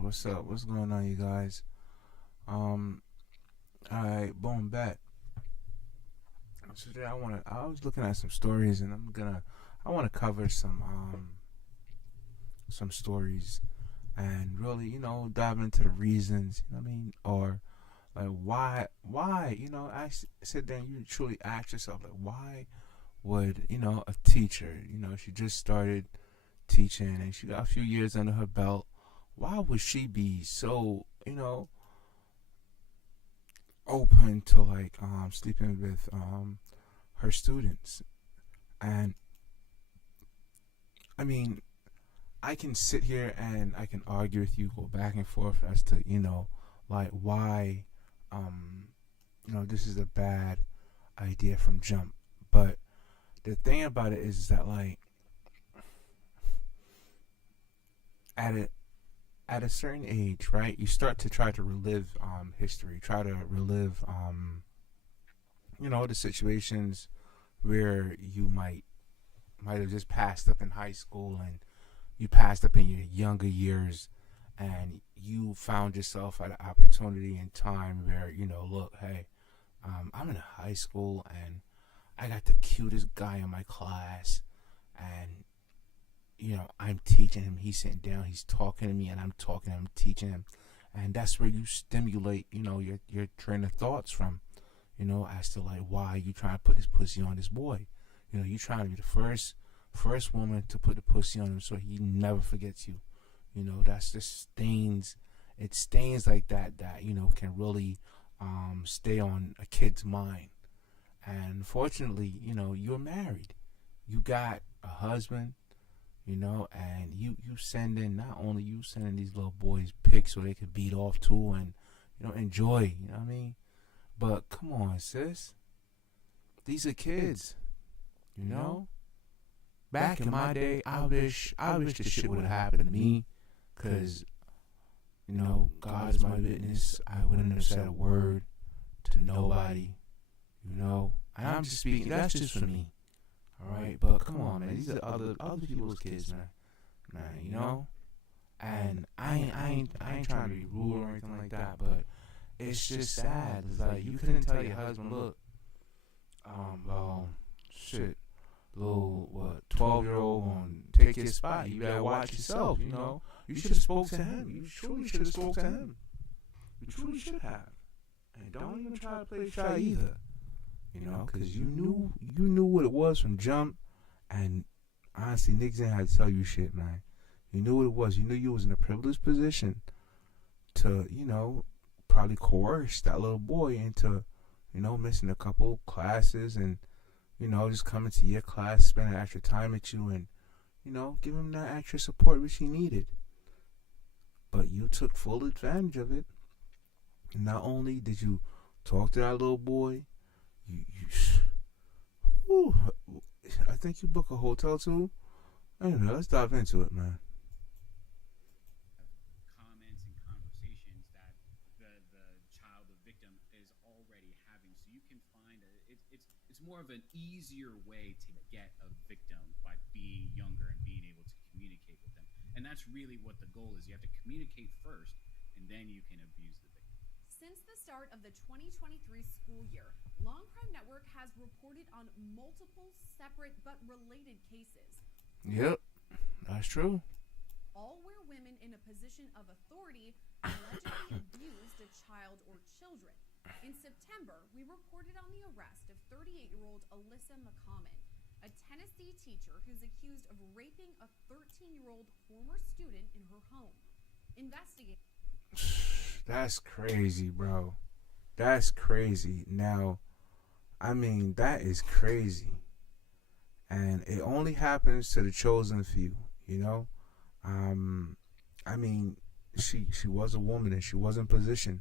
what's up? What's going on, you guys? Um, alright, boom, back. So today I was looking at some stories, and I want to cover some stories, and really, dive into the reasons, or like why, sit there and you truly ask yourself, like, why would, a teacher, she just started teaching and she got a few years under her belt, why would she be so, open to like sleeping with her students? And I mean, I can sit here and I can argue with you, go back and forth as to, like why um this is a bad idea from jump. But the thing about it is that, like, at a at a certain age, right, you start to try to relive history, try to relive the situations where you might have just passed up in high school, and you passed up in your younger years, and you found yourself at an opportunity in time where, look, hey, I'm in high school and I got the cutest guy in my class, and I'm teaching him. He's sitting down, he's talking to me, and I'm talking to him, teaching him, and that's where you stimulate, your train of thoughts from, as to like why you trying to put this pussy on this boy. You trying to be the first woman to put the pussy on him, so he never forgets you. That's just stains. It stains like that can really stay on a kid's mind. And fortunately, you're married. You got a husband, and you sending, not only you sending these little boys pics so they could beat off too and, enjoy, you know what I mean? But come on, sis. These are kids, you know? Back in my day, I wish this shit would have happened to me, because, God is my witness. I wouldn't have said a word to nobody, And I'm just speaking, that's just for me. Alright, but come on, man. These are other people's kids, man. And I ain't trying to be rude or anything like that, but it's just sad. It's like you couldn't tell your husband, look, well, shit, little 12-year-old on take your spot. You gotta watch yourself. You should have spoke to him. You truly should have spoke to him. You truly should have. And don't even try to play shy either. Because you knew what it was from jump, and honestly, niggas didn't have to tell you shit, man. You knew what it was. You knew you was in a privileged position to, probably coerce that little boy into, missing a couple classes and, just coming to your class, spending extra time with you, and, give him that extra support which he needed. But you took full advantage of it. And not only did you talk to that little boy, whew, I think you book a hotel too. Anyway, let's dive into it, man. Comments and conversations that the child, the victim, is already having. So you can find it's more of an easier way to get a victim by being younger and being able to communicate with them. And that's really what the goal is. You have to communicate first, and then you can abuse the victim. Since the start of the 2023 school year, Law&Crime Network has reported on multiple separate but related cases. Yep, that's true. All where women in a position of authority allegedly abused a child or children. In September, we reported on the arrest of 38-year-old Alyssa McCommon, a Tennessee teacher who's accused of raping a 13-year-old former student in her home. Investigators. That's crazy, bro. That's crazy. Now, that is crazy. And it only happens to the chosen few, she was a woman and she was in position.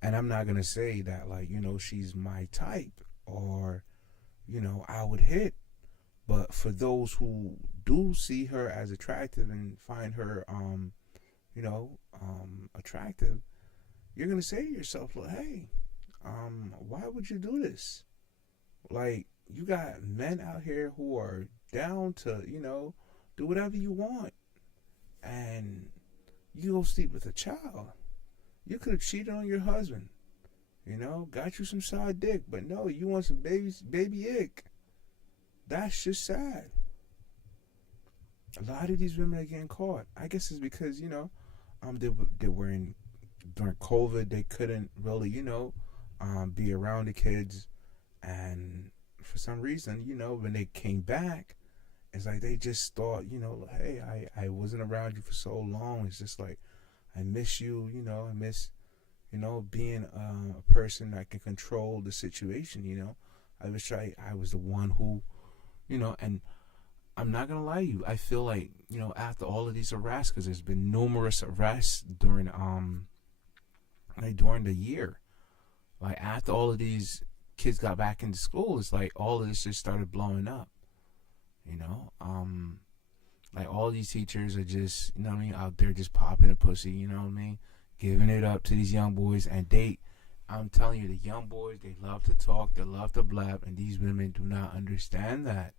And I'm not gonna say that, like, she's my type, or, I would hit. But for those who do see her as attractive and find her attractive, you're gonna say to yourself, like, hey, why would you do this? Like, you got men out here who are down to, do whatever you want. And You go sleep with a child. You could have cheated on your husband. You know, got you some side dick, but no, you want some baby ick. That's just sad. A lot of these women are getting caught. I guess it's because, you know, they were in during COVID. They couldn't really, you know, be around the kids, and for some reason, you know, when they came back, it's like they just thought, you know, hey, I wasn't around you for so long. It's just like I miss you, you know, I miss, you know, being a person that can control the situation. You know, I wish I was the one who, you know, and I'm not gonna lie to you. I feel like, you know, after all of these arrests, because there's been numerous arrests during like during the year, like after all of these kids got back into school, it's like all of this just started blowing up. You know, like all these teachers are just, you know what I mean, out there just popping a pussy. You know what I mean, giving it up to these young boys, and I'm telling you, the young boys, they love to talk, they love to blab, and these women do not understand that.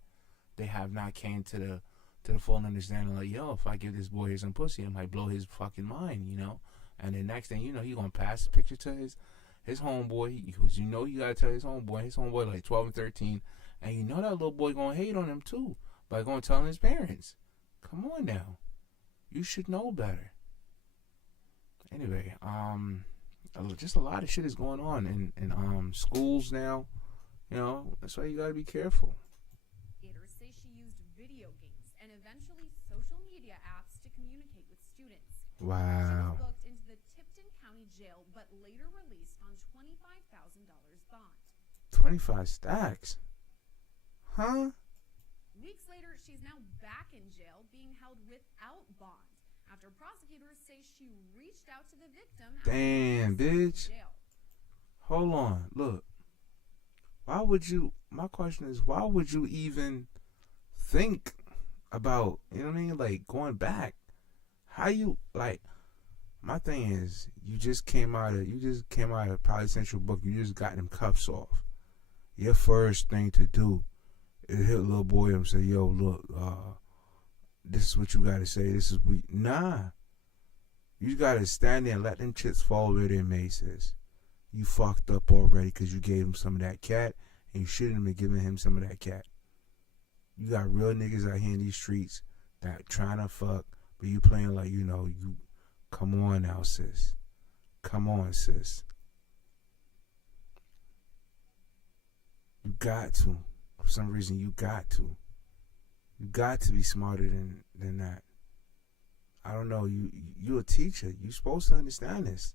They have not came to the full understanding, like, yo, if I give this boy some pussy, I might blow his fucking mind, you know. And the next thing you know, he gonna pass the picture to his homeboy, because you know you gotta tell his homeboy like 12 and 13, and you know that little boy gonna hate on him too by going to tell his parents. Come on now, you should know better. Anyway, just a lot of shit is going on in schools now. You know, that's why you gotta be careful. Say she used video games and eventually social media apps to communicate with students. Wow. She was booked into the Tipton County Jail, but later released on $25,000 bond. 25 stacks? Huh? Weeks later, she's now back in jail, being held without bond after prosecutors say she reached out to the victim. Damn, bitch. Jail. Hold on. Look. My question is, why would you even think about, you know what I mean, like going back? How you, like, my thing is, you just came out of Poly Central Book, you just got them cuffs off. Your first thing to do is hit a little boy and say, yo, look, this is what you gotta say, nah. You gotta stand there and let them chits fall where they may, sis. You fucked up already because you gave him some of that cat, and you shouldn't have been giving him some of that cat. You got real niggas out here in these streets that trying to fuck, but you playing like, you know, you, come on now, sis. Come on, sis. You got to. For some reason, you got to. You got to be smarter than that. I don't know. You a teacher. You supposed to understand this.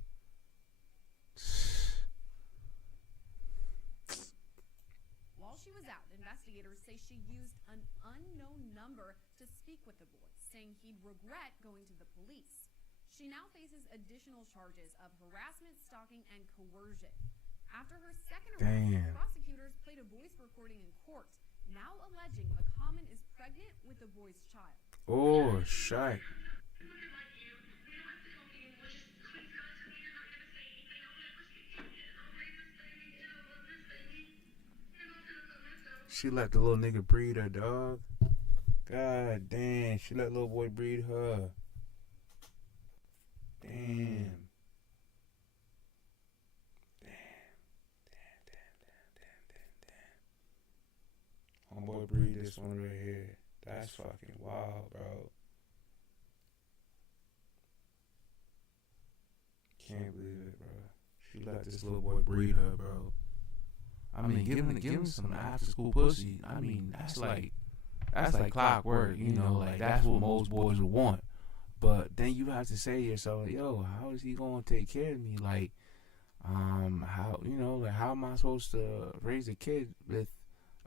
While she was out, investigators say she used an unknown number to speak with the boy, saying he'd regret going to the police. She now faces additional charges of harassment, stalking, and coercion. After her second arrest, prosecutors played a voice recording in court, now alleging McCommon is pregnant with the boy's child. Oh, shit. She let the little nigga breed her, dog. God damn, she let little boy breed her. Damn. Homeboy breed this one right here. That's fucking wild, bro. Can't believe it, bro. She let this little boy breed her, bro. I mean, giving some after school pussy. I mean, that's like clockwork, you know, like that's what most boys would want. But then you have to say to yourself, like, yo, how is he gonna take care of me? Like, how, you know, like how am I supposed to raise a kid with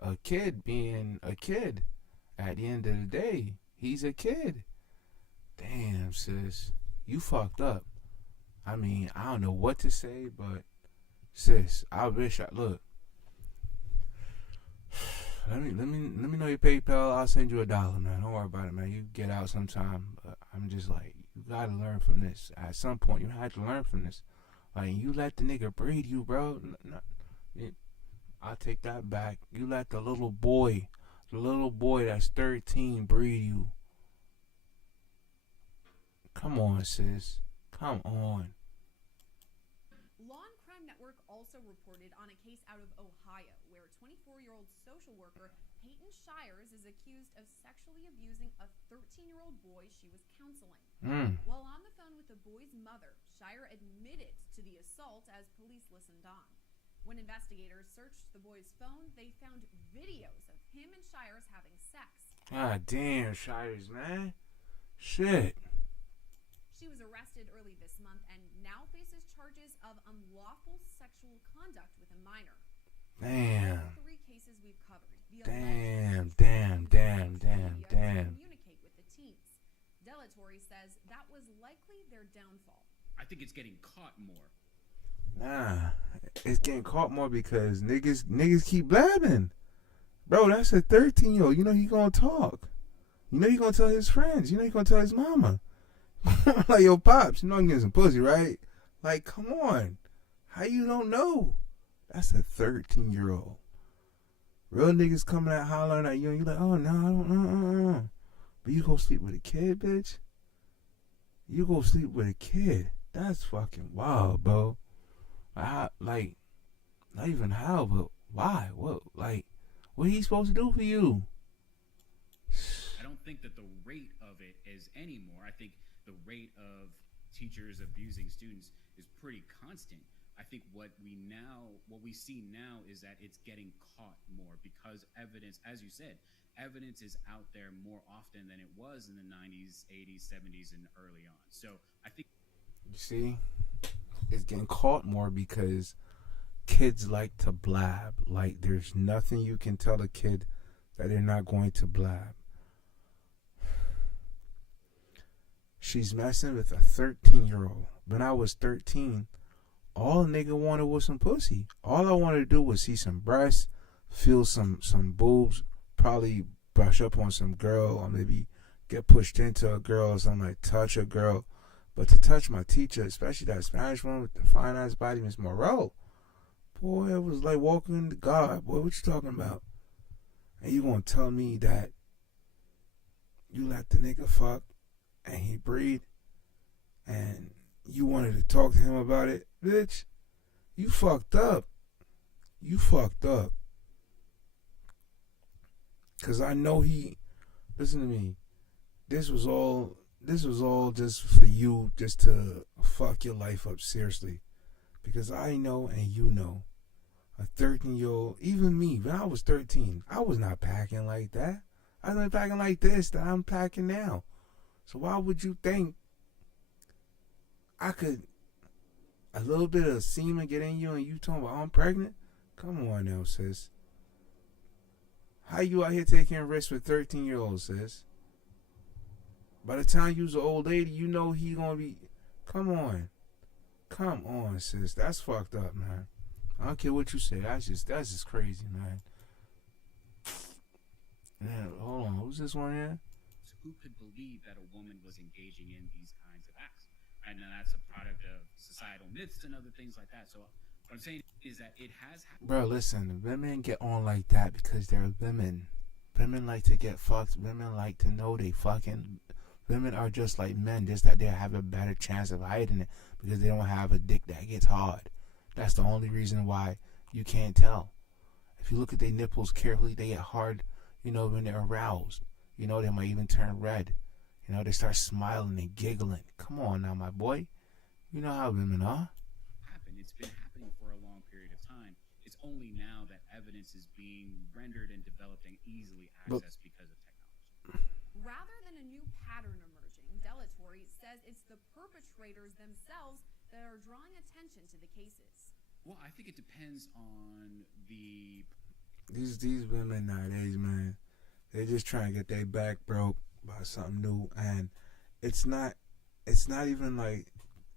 a kid being a kid? At the end of the day, he's a kid. Damn, sis, you fucked up. I mean, I don't know what to say, but sis, I wish I look. Let me know your PayPal. I'll send you $1, man. Don't worry about it, man. You get out sometime. But I'm just like, you gotta learn from this. At some point, you had to learn from this. Like, you let the nigga breed you, bro. I'll take that back. You let the little boy that's 13 breed you. Come on, sis. Come on. Law&Crime Network also reported on a case out of Ohio where 24-year-old social worker Peyton Shires is accused of sexually abusing a 13-year-old boy she was counseling. While on the phone with the boy's mother, Shire admitted to the assault as police listened on. When investigators searched the boy's phone, they found videos of him and Shires having sex. God damn, Shires, man. Shit. She was arrested early this month and now faces charges of unlawful sexual conduct with a minor. Damn. All 3 cases we've covered. Damn. Communicate with the teens. Delatorre says that was likely their downfall. I think it's getting caught more. Nah, it's getting caught more because niggas keep blabbing. Bro, that's a 13-year-old. You know he gonna talk. You know he gonna tell his friends. You know he gonna tell his mama. Like, yo, pops, you know I'm getting some pussy, right? Like, come on. How you don't know? That's a 13-year-old. Real niggas coming out hollering at you and you like, oh, no, I don't, But you go sleep with a kid, bitch? You go sleep with a kid. That's fucking wild, bro. Like, not even how, but why? What he supposed to do for you? I don't think that the rate of it is anymore. I think the rate of teachers abusing students is pretty constant. I think what we see now is that it's getting caught more because evidence, as you said, evidence is out there more often than it was in the 90s, 80s, 70s, and early on. So I think you see, it's getting caught more because kids like to blab. Like, there's nothing you can tell a kid that they're not going to blab. She's messing with a 13-year-old. When I was 13, all a nigga wanted was some pussy. All I wanted to do was see some breasts, feel some boobs, probably brush up on some girl, or maybe get pushed into a girl or something, like touch a girl. But to touch my teacher, especially that Spanish one with the fine ass body, Miss Moreau, boy, it was like walking into God. Boy, what you talking about? And you gonna tell me that you let the nigga fuck and he breathe and you wanted to talk to him about it? Bitch, you fucked up. You fucked up. Cause I know listen to me, this was all just for you, just to fuck your life up, seriously. Because I know and you know, a 13-year-old, even me, when I was 13, I was not packing like that. I was not packing like this that I'm packing now. So why would you think I could, a little bit of semen get in you and you talking about I'm pregnant? Come on now, sis. How you out here taking risks with 13-year-olds, sis? By the time you's an old lady, you know he gonna be. Come on, sis. That's fucked up, man. I don't care what you say. That's just crazy, man. Man, hold on. Who's this one here? So who could believe that a woman was engaging in these kinds of acts? And then that's a product of societal myths and other things like that. So what I'm saying is that it has happened. Bro, listen. Women get on like that because they're women. Women like to get fucked. Women like to know they fucking. Women are just like men, just that they have a better chance of hiding it because they don't have a dick that gets hard. That's the only reason why you can't tell. If you look at their nipples carefully, they get hard, when they're aroused. They might even turn red. They start smiling and giggling. Come on now, my boy. You know how women are. It's been happening for a long period of time. It's only now that evidence is being rendered and developed and easily accessed because of technology. Rather than a new pattern emerging, Delatorre says it's the perpetrators themselves that are drawing attention to the cases. Well, I think it depends on the... These women nowadays, man, they just trying to get their back broke by something new, and it's not even like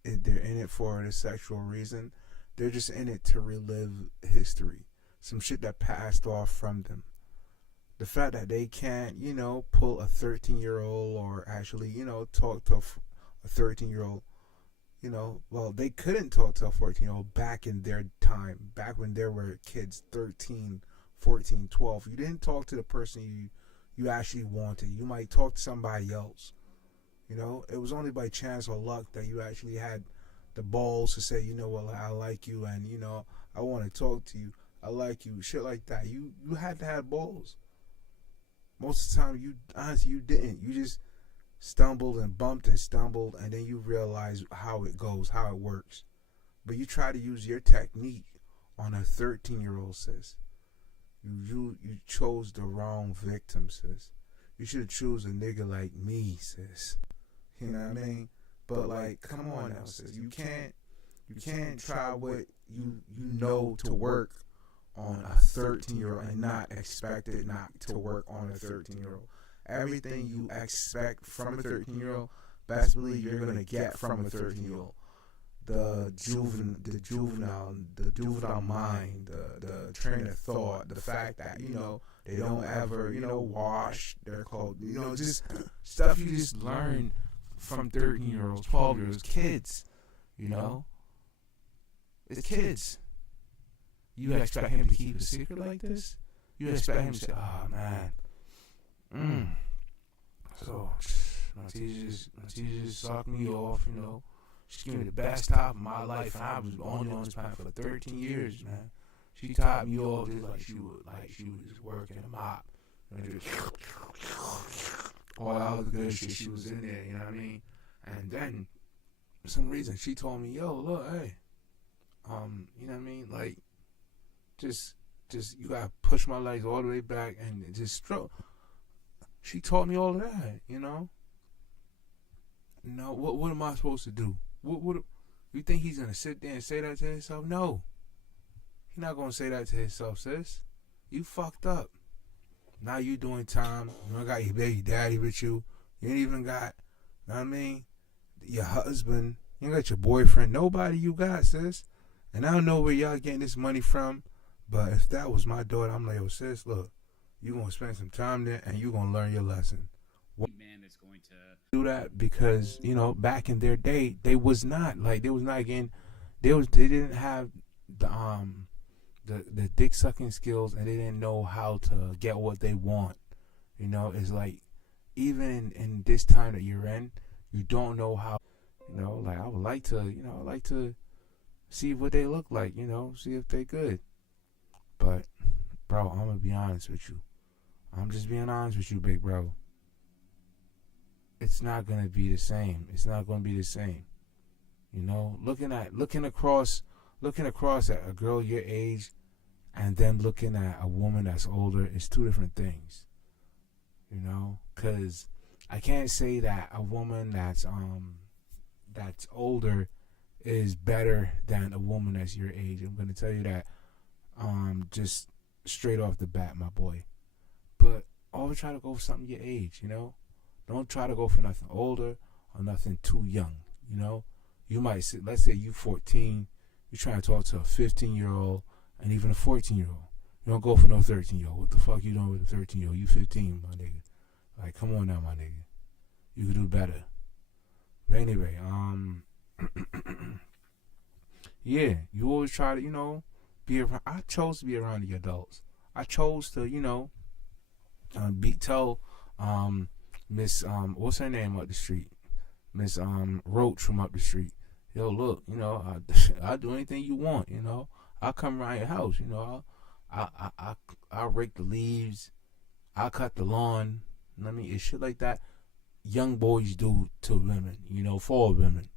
they're in it for the sexual reason. They're just in it to relive history, some shit that passed off from them. The fact that they can't, pull a 13-year-old or actually, talk to a 13-year-old, well, they couldn't talk to a 14-year-old back in their time, back when there were kids 13, 14, 12. You didn't talk to the person you actually wanted. You might talk to somebody else. You know, it was only by chance or luck that you actually had the balls to say, you know what, I like you, and you know, I want to talk to you. I like you, shit like that. You had to have balls. Most of the time, you didn't. You just stumbled and bumped and stumbled, and then you realize how it goes, how it works. But you try to use your technique on a 13-year-old, sis. You chose the wrong victim, sis. You should have chose a nigga like me, sis. You know what I mean? But like, come on now, sis. You can't try what you know to work on a 13-year-old and not expect it not to work on a 13-year-old. Everything you expect from a 13-year-old, best believe you're gonna get from a 13-year-old. The juvenile mind, the train of thought, the fact that, you know, they don't ever, you know, wash their clothes, you know, just stuff you just learn from 13-year-olds, 12-year-olds, kids, you know? It's kids. You expect him to keep a secret like this? You expect him to say, oh, man. So, my teacher just sucked me off, you know? She gave me the best time of my life, and I was only on this planet for 13 years, man. She taught me all just like she was working a mop. All that other good shit, she was in there, you know what I mean? And then, for some reason, she told me, yo, look, hey, you know what I mean? Like, just you gotta push my legs all the way back and just stroke. She taught me all of that, you know? No, what am I supposed to do? What you think he's gonna sit there and say that to himself? No. He's not gonna say that to himself, sis. You fucked up. Now you doing time. You don't got your baby daddy with you. You ain't even got, you know what I mean, your husband. You ain't got your boyfriend. Nobody you got, sis. And I don't know where y'all getting this money from, but if that was my daughter, I'm like, yo, sis, look, you gonna spend some time there and you gonna learn your lesson. Man that's going to do that because, you know, back in their day, they didn't have the dick sucking skills, and they didn't know how to get what they want. You know, it's like, even in this time that you're in, you don't know how, you know, like, I would like to see what they look like, you know, see if they good. But, bro, I'm gonna be honest with you. I'm just being honest with you, big bro. It's not gonna be the same. It's not gonna be the same. You know, looking across at a girl your age, and then looking at a woman that's older is two different things. You know, because I can't say that a woman that's older is better than a woman that's your age. I'm gonna tell you that, just straight off the bat, my boy. But always try to go for something your age. You know. Don't try to go for nothing older or nothing too young, you know? You might say, let's say you 14, you're trying to talk to a 15-year-old and even a 14-year-old. You don't go for no 13-year-old. What the fuck you doing with a 13-year-old? You 15, my nigga. Like, come on now, my nigga. You can do better. But anyway, yeah, you always try to, you know, be around. I chose to be around the adults. I chose to, you know, tell Miss what's her name up the street? Miss Roach from up the street. Yo, look, you know, I'll do anything you want, you know. I'll come around your house, you know. I'll rake the leaves. I'll cut the lawn. You know what I mean? It's shit like that young boys do to women, you know, for women,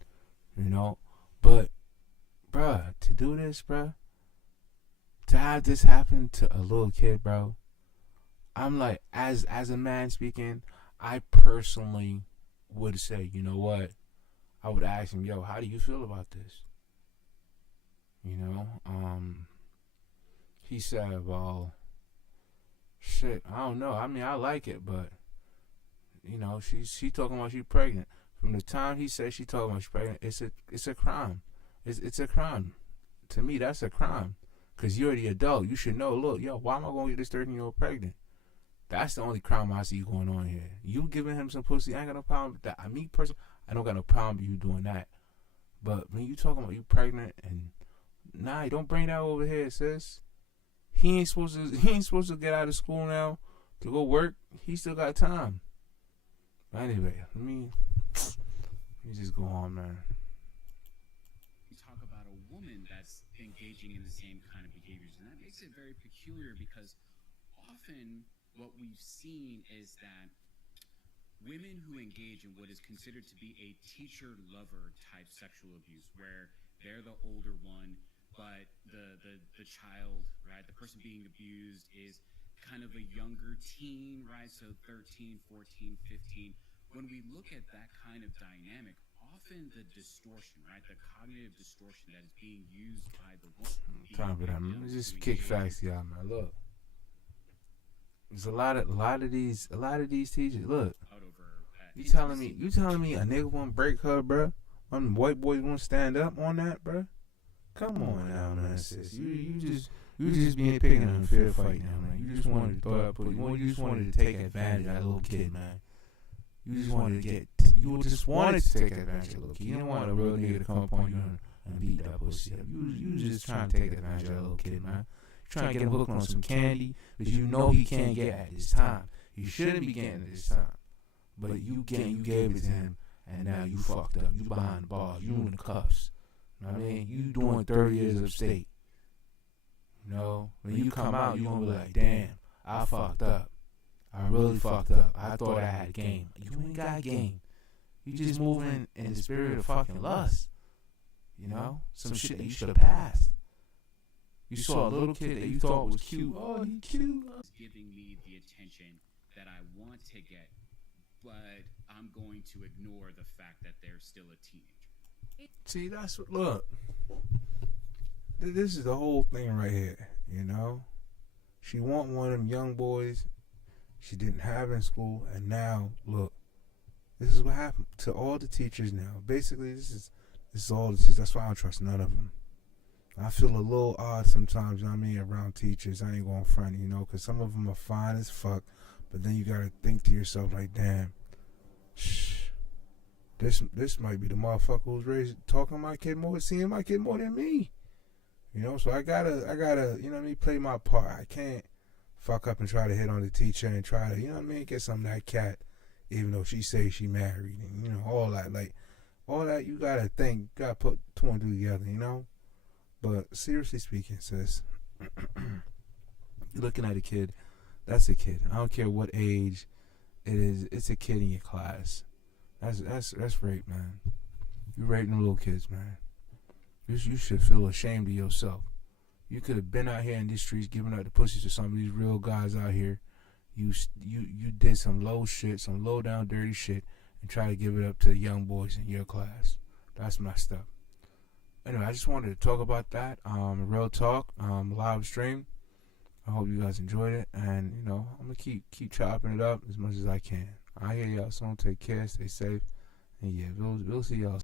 you know. But, bruh, to do this, bruh, to have this happen to a little kid, bro, I'm like, as a man speaking, I personally would say, you know what? I would ask him, yo, how do you feel about this? You know? He said, well, shit, I don't know. I mean, I like it, but, you know, she talking about she's pregnant. From the time he said she talking about she's pregnant, it's a crime. It's a crime. To me, that's a crime. Because you're the adult. You should know, look, yo, why am I going to get this 13-year-old pregnant? That's the only crime I see going on here. You giving him some pussy, I ain't got no problem with that. Me personally, I don't got no problem with you doing that. But when you talking about you pregnant and nah, don't bring that over here, sis. He ain't supposed to get out of school now to go work. He still got time. But anyway, let me You just go on, man. You talk about a woman that's engaging in the same kind of behaviors, and that makes it very peculiar because often what we've seen is that women who engage in what is considered to be a teacher-lover type sexual abuse, where they're the older one, but the child, right, the person being abused is kind of a younger teen, right, so 13, 14, 15. When we look at that kind of dynamic, often the distortion, right, the cognitive distortion that is being used by the woman. Time for that, man. Just kick facts, y'all, man. Look, there's a lot of these teachers. Look, you telling me a nigga won't break her, bro? One white boys won't stand up on that, bro? Come on now, man, sis. You just being picking on a fair fight now, man. You just wanted to throw up, you just wanted to take advantage of that little kid, man. You just wanted to take advantage of a little kid. You didn't want a real nigga to come up on you and beat that pussy up. You was just trying to take advantage of that little kid, man. You're trying to get him hooked on some candy, but you know he can't get at this time. He shouldn't be getting at this time. But you gave it to him, and now you fucked up. You behind the bars. You in the cuffs. You know what I mean? You doing 30 years of state. You know? When you come out, you gonna be like, damn, I fucked up. I really fucked up. I thought I had game. You ain't got game. You just moving in the spirit of fucking lust. You know? Some shit that you should have passed. You saw a little kid that you thought was cute. Oh, he cute. It's giving me the attention that I want to get, but I'm going to ignore the fact that they're still a teenager. See, that's what, look. This is the whole thing right here, you know? She want one of them young boys she didn't have in school, and now, look, this is what happened to all the teachers now. Basically, this is all the teachers. That's why I don't trust none of them. I feel a little odd sometimes, you know what I mean, around teachers. I ain't going front, you know, because some of them are fine as fuck, but then you got to think to yourself like, damn, this might be the motherfucker who's raised talking my kid more, seeing my kid more than me. You know, so I gotta, you know what I mean, play my part. I can't fuck up and try to hit on the teacher and try to, you know what I mean, get some of that cat, even though she say she married and, you know, all that. Like, all that you gotta think, you gotta put two and two together, you know? But seriously speaking, sis, you're looking at a kid, that's a kid. I don't care what age it is, it's a kid in your class. That's rape, man. You raping little kids, man. You should feel ashamed of yourself. You could have been out here in these streets giving out the pussy to some of these real guys out here. You did some low shit, some low down dirty shit, and try to give it up to the young boys in your class. That's messed up. Anyway, I just wanted to talk about that. Real talk, live stream. I hope you guys enjoyed it, and you know I'm gonna keep chopping it up as much as I can. I hear y'all, so take care, stay safe, and yeah, we'll see y'all.